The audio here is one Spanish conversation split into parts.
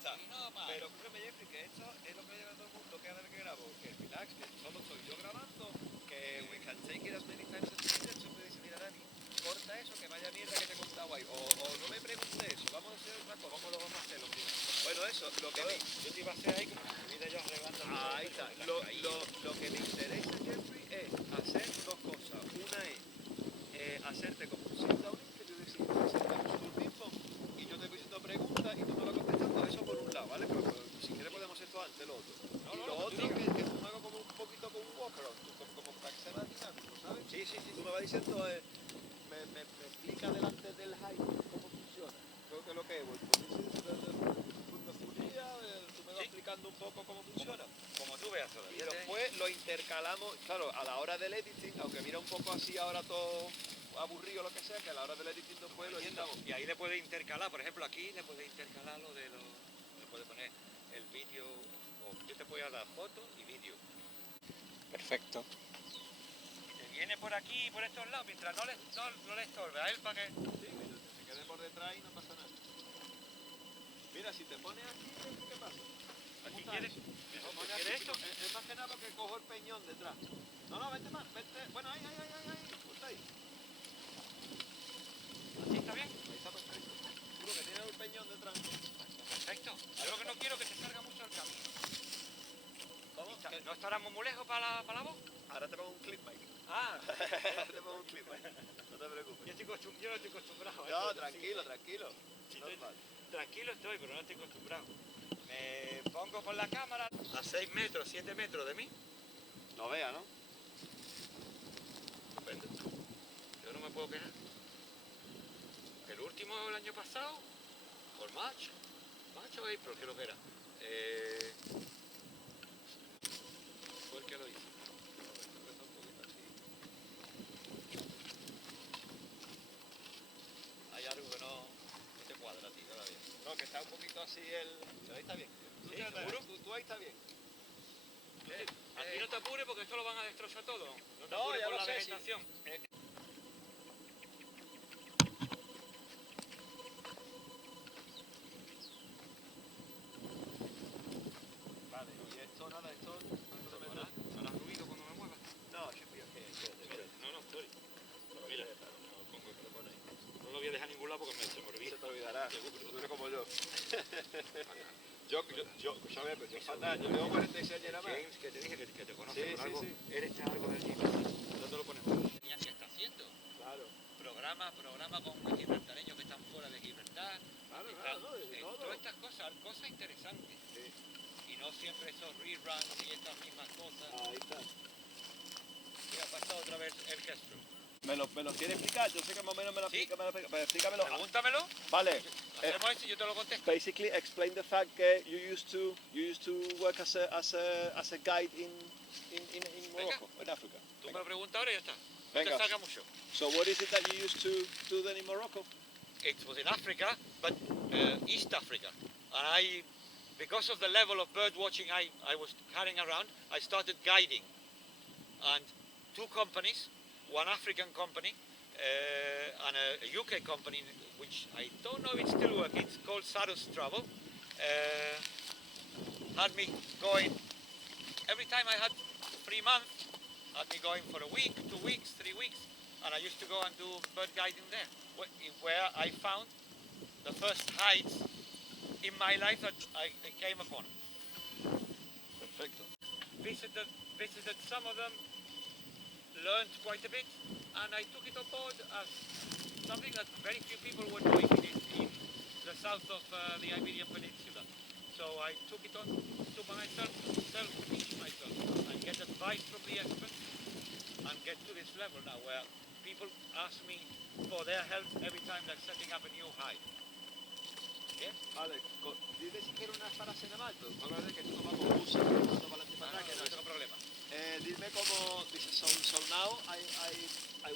está. Y no para. Pero escúchame, Jeffrey, que esto es lo que lleva todo el mundo, que cada vez que grabo, que relax, que solo estoy yo grabando, que we can take it as many times as needed. Eso me dice, mira Dani, corta eso, que vaya mierda que te he contado ahí. O no me preguntes eso, vamos a hacer otra cosa. ¿Cómo lo vamos a hacer, lo primero? Bueno, eso, lo que me... Yo te iba a hacer ahí como si estuviera yo arreglando. Ahí está. Lo que me interesa, Jeffrey, es hacer dos cosas. Una es hacerte como un sit-down, que tú decides sentamos tú mismo y yo te voy haciendo preguntas y tú me vas contestando. Eso por un lado, ¿vale? Pero si quieres podemos hacer todo antes, lo otro. No, Y no, lo no, otro que tú me hagas como un poquito con un walk-around, como para que sea más dinámico, ¿sabes? Sí, sí, sí. Tú me vas diciendo, me explica delante del hype cómo funciona. Creo que lo que es, pues, tú me vas explicando un poco cómo funciona. Como tú veas Y todavía. después lo intercalamos, claro, a la hora del editing, aunque mira un poco así ahora todo aburrido o lo que sea, que a la hora del editing después lo editamos. Y ahí le puedes intercalar, por ejemplo, aquí le puedes intercalar lo de los... Le puedes poner el vídeo, o yo te voy a dar fotos y vídeo. Perfecto. Te viene por aquí y por estos lados, mientras no le estorbe a él para que... Sí, mira, se quede por detrás y no pasa nada. Mira, si te pones aquí, ¿qué pasa? Aquí quieres... ¿Quieres esto? Es más que nada porque cojo el peñón detrás. No, vente más, vente. Bueno, ahí. Ponte ahí. ¿Así está bien? Ahí está perfecto. Seguro que tiene el peñón detrás. Perfecto. Yo lo que no quiero es que se salga mucho el camino. ¿Cómo? ¿No estaremos muy lejos para la voz? Ahora te pongo un clip, Mike. Ah, Ahora te pongo un clip, Mike. No te preocupes. yo no estoy acostumbrado. No, tranquilo. Sí, Normal. tranquilo estoy, pero no estoy acostumbrado. Me pongo por la cámara a 6 metros, 7 metros de mí. No vea, ¿no? Estupendo. Yo no me puedo quejar. El último el año pasado, por March o April, creo que era. Fue el que lo hizo. Hay algo que no te cuadra a ti todavía. No, que está un poquito así el... Ahí está bien. ¿Sí? ¿Seguro? Tú ahí está bien. Aquí no te apures porque esto lo van a destrozar todo. No te No, apures ya por lo la sé, vegetación. Vale, y esto nada, esto... ¿Hará ruido cuando me mueva? No, should be okay. No, estoy. Mira, no lo voy a dejar a ningún lado porque se me olvida. Se te olvidará, tú eres como yo. Escúchame, pero yo fatal, yo tengo 46 años nada más. James, que te dije que te conoce Sí, por algo. sí. Eres algo del gimnasio. ¿Dónde lo ponemos? Ya se está haciendo. Claro. Programa con gibraltareños que están fuera de Gibraltar. Claro, Todas estas cosas interesantes. Sí. Y no siempre esos reruns y estas mismas cosas. Ahí está. Ya ha pasado otra vez el gesto. ¿Me lo quiere explicar? Yo sé que más o menos me lo Sí. explica, pero explícamelo. Pregúntamelo. Vale. Hacemos esto y yo te lo contesto. Basically, explain the fact that you used to work as a guide in Morocco, in Africa. Tú me lo preguntas ahora y ya está. No Venga. te salga mucho. So what is it that you used to do then in Morocco? It was in Africa, but East Africa. And because of the level of bird watching I was carrying around, I started guiding. And two companies, one African company and a UK company, which I don't know if it's still working, it's called Sarus Travel, had me going, every time I had 3 months, had me going for a week, 2 weeks, 3 weeks, and I used to go and do bird guiding there, where I found the first hides in my life that I came upon. Perfecto. Visited some of them, learned quite a bit, and I took it on board as something that very few people were doing in the south of the Iberian Peninsula. So I took it on to myself, self-teach myself, and get advice from the experts, and get to this level now where people ask me for their help every time they're setting up a new hive. ¿Bien? Vale, dile si quiero una frase nada más. Ahora de que tú no vas con busa, no para adelante para atrás, que no tengo problema. Dime como, dice, so now I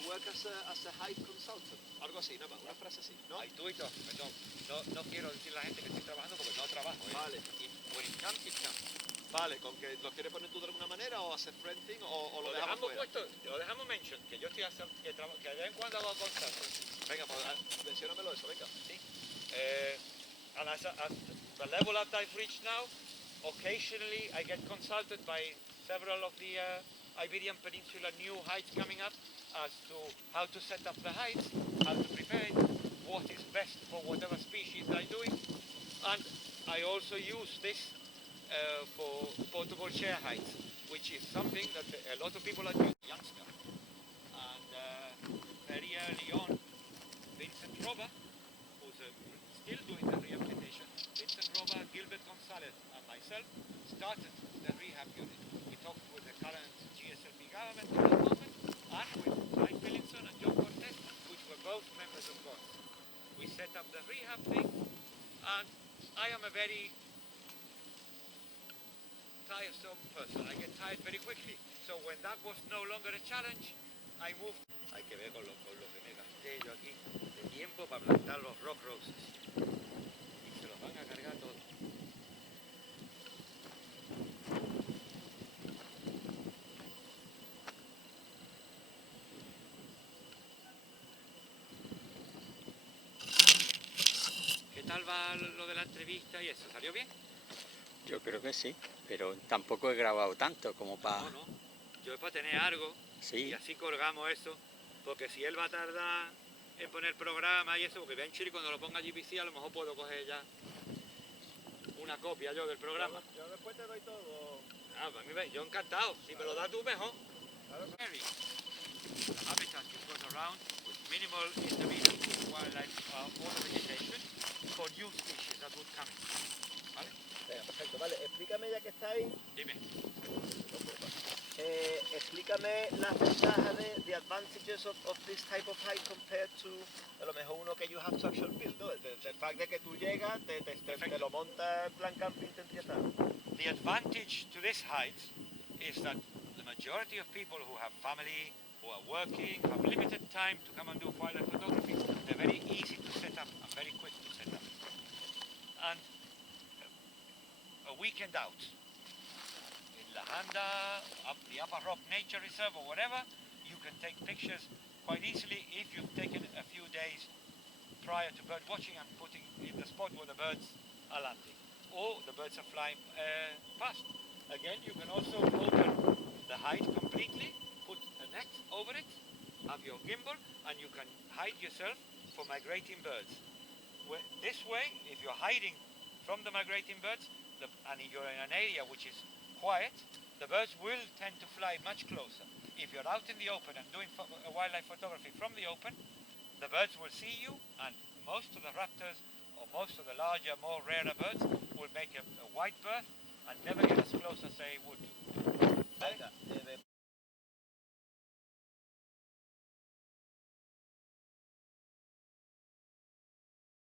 work as a hive consultant. Algo así, nada más, una frase así, ¿no? I do it all. No quiero decirle a la gente que estoy trabajando porque no trabajo. Vale. When it comes, it comes. Vale, ¿con que lo quieres poner tú de alguna manera o hacer friending o lo dejamos fuera? Puesto, lo dejamos mention, que yo estoy haciendo, que de vez en cuando hago cosas. Venga, pues menciónamelo eso, venga. Sí. And as the level that I've reached now. Occasionally I get consulted by several of the Iberian Peninsula new heights coming up as to how to set up the heights, how to prepare it, what is best for whatever species they're doing. And I also use this for portable chair heights, which is something that a lot of people are doing. Youngster. And very early on, Vincent Roba, who's still doing the rehabilitation, Vincent Roba, Gilbert Gonzalez and myself started the rehab unit. We talked with the current GSLP government at that moment and with Mike Williamson and John Cortez, which were both members of GOTS. We set up the rehab thing, and I am a very tiresome person. I get tired very quickly. So when that was no longer a challenge, I moved. Hay que ver con lo que me gasté yo aquí de tiempo para plantar los rock roses. Y se los van a cargar todos. ¿Qué tal va lo de la entrevista y eso? ¿Salió bien? Yo creo que sí, pero tampoco he grabado tanto como para... No, no. Yo es para tener algo Sí, y así colgamos eso, porque si él va a tardar en poner programa y eso, porque voy en Chile cuando lo ponga GPC a lo mejor puedo coger ya una copia yo del programa. Yo después te doy todo. Ah, pues a mí yo encantado. Si me lo das tú, mejor. Claro. The habitat goes around with minimal intervention wildlife or vegetation for new species that would come in. ¿Vale? Venga, perfecto, vale. Explícame ya que está ahí. Dime. Explícame las ventajas de the advantages of this type of height compared to a lo mejor uno que you have to actually build, ¿no? El fact de que tú llegas, te lo montas en plan camping, te empiezas. The advantage to this height is that the majority of people who have family, who are working, have limited time to come and do wildlife photography, they're very easy to set up and very quick to set up. And a weekend out in La Handa, up the Upper Rock Nature Reserve or whatever, you can take pictures quite easily if you've taken a few days prior to bird watching and putting in the spot where the birds are landing or the birds are flying past. Again, you can also open the hide completely, put a net over it, have your gimbal, and you can hide yourself for migrating birds. This way, if you're hiding from the migrating birds and you're in an area which is quiet, the birds will tend to fly much closer. If you're out in the open and doing wildlife photography from the open, the birds will see you, and most of the raptors or most of the larger, more rarer birds will make a wide berth and never get as close as they would do. Venga,